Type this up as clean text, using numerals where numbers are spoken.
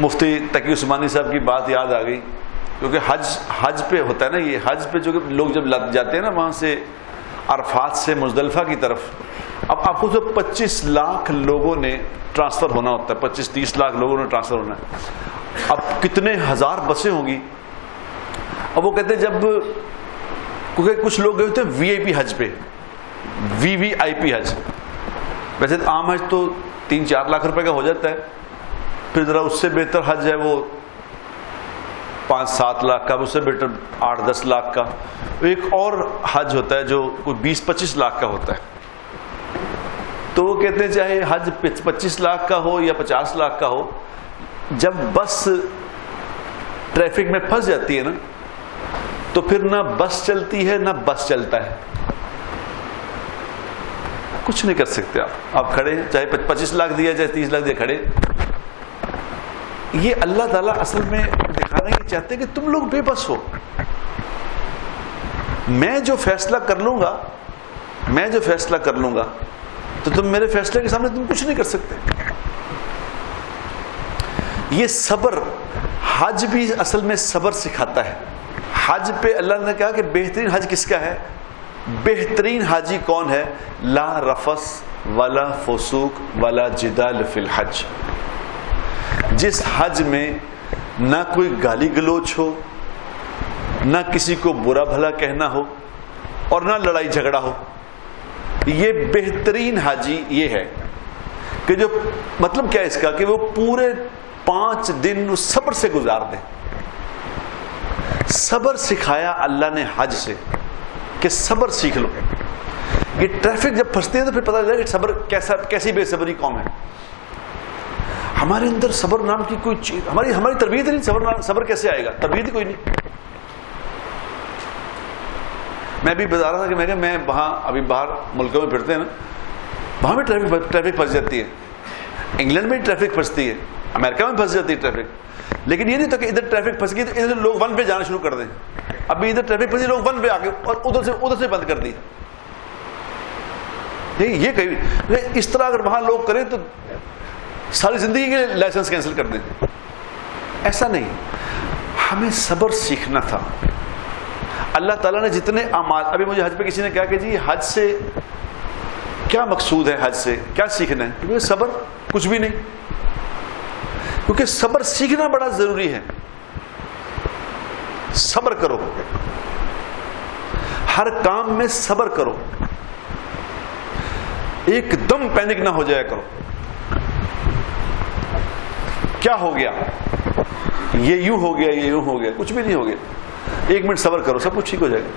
مفتی تقی عثمانی صاحب کی بات یاد آ گئی، کیونکہ حج پہ ہوتا ہے نا، یہ حج پہ جو لوگ جب لگ جاتے ہیں نا وہاں سے عرفات سے مزدلفہ کی طرف، اب آپ کو تو 25 لاکھ لوگوں نے ٹرانسفر ہونا ہوتا ہے، 25-30 لاکھ لوگوں نے ٹرانسفر ہونا ہے، اب کتنے ہزار بسیں ہوں گی۔ اب وہ کہتے ہیں جب، کیونکہ کچھ لوگ گئے ہوتے ہیں وی آئی پی حج پہ، وی آئی پی حج، ویسے عام حج تو 3-4 لاکھ روپے کا ہو جاتا ہے، پھر ذرا اس سے بہتر حج ہے وہ 5-7 لاکھ کا، اس سے بہتر 8-10 لاکھ کا، ایک اور حج ہوتا ہے جو کوئی 20-25 لاکھ کا ہوتا ہے۔ تو وہ کہتے ہیں چاہے حج 25 لاکھ کا ہو یا 50 لاکھ کا ہو، جب بس ٹریفک میں پھنس جاتی ہے نا تو پھر نہ بس چلتی ہے نہ بس چلتا ہے، کچھ نہیں کر سکتے آپ کھڑے ہیں، چاہے 25 لاکھ دیا چاہے 30 لاکھ دیا، کھڑے۔ یہ اللہ تعالیٰ اصل میں دکھانا یہ چاہتے ہیں کہ تم لوگ بے بس ہو، میں جو فیصلہ کر لوں گا تو تم میرے فیصلے کے سامنے تم کچھ نہیں کر سکتے۔ یہ صبر، حج بھی اصل میں صبر سکھاتا ہے۔ حج پہ اللہ نے کہا کہ بہترین حج کس کا ہے؟ بہترین حاجی کون ہے؟ لا رفث ولا فسوق ولا جدال فی الحج، جس حج میں نہ کوئی گالی گلوچ ہو، نہ کسی کو برا بھلا کہنا ہو، اور نہ لڑائی جھگڑا ہو۔ یہ بہترین حاجی یہ ہے کہ جو مطلب کیا ہے اس کا، کہ وہ پورے 5 دن صبر سے گزار دیں۔ صبر سکھایا اللہ نے حج سے کہ صبر سیکھ لو۔ یہ ٹریفک جب پھنستے ہیں تو پھر پتہ چلتا ہے کہ صبر کیسی بے صبری قوم ہے۔ ہمارے اندر صبر نام کی کوئی چیز، ہماری تربیت ہی نہیں، صبر کیسے آئے گا؟ تربیت ہی کوئی نہیں۔ میں بھی بتا رہا تھا کہ میں وہاں ابھی باہر ملکوں میں پھرتے ہیں نا، وہاں بھی ٹریفک پھنس جاتی ہے، انگلینڈ میں ٹریفک پھنستی ہے، امریکہ میں پھنس جاتی ہے ٹریفک، لیکن یہ نہیں تھا کہ ادھر ٹریفک پھنس گئی تو ادھر لوگ 1 پہ جانا شروع کر دیں۔ ابھی ادھر ٹریفک پھنسی، لوگ 1 پہ آ گئے اور ادھر سے بند کر دی۔ نہیں، یہ کہیں اس طرح اگر وہاں لوگ کریں تو ساری زندگی کے لائسنس کینسل کر دیں۔ ایسا نہیں، ہمیں صبر سیکھنا تھا۔ اللہ تعالیٰ نے جتنے اعمال، ابھی مجھے حج پہ کسی نے کہا کہ جی حج سے کیا مقصود ہے، حج سے کیا سیکھنا ہے؟ کیونکہ صبر کچھ بھی نہیں، کیونکہ صبر سیکھنا بڑا ضروری ہے۔ صبر کرو، ہر کام میں صبر کرو، ایک دم پینک نہ ہو جایا کرو۔ کیا ہو گیا، یہ یوں ہو گیا، یہ یوں ہو گیا، کچھ بھی نہیں ہو گیا، 1 منٹ صبر کرو، سب کچھ ٹھیک ہو جائے گا۔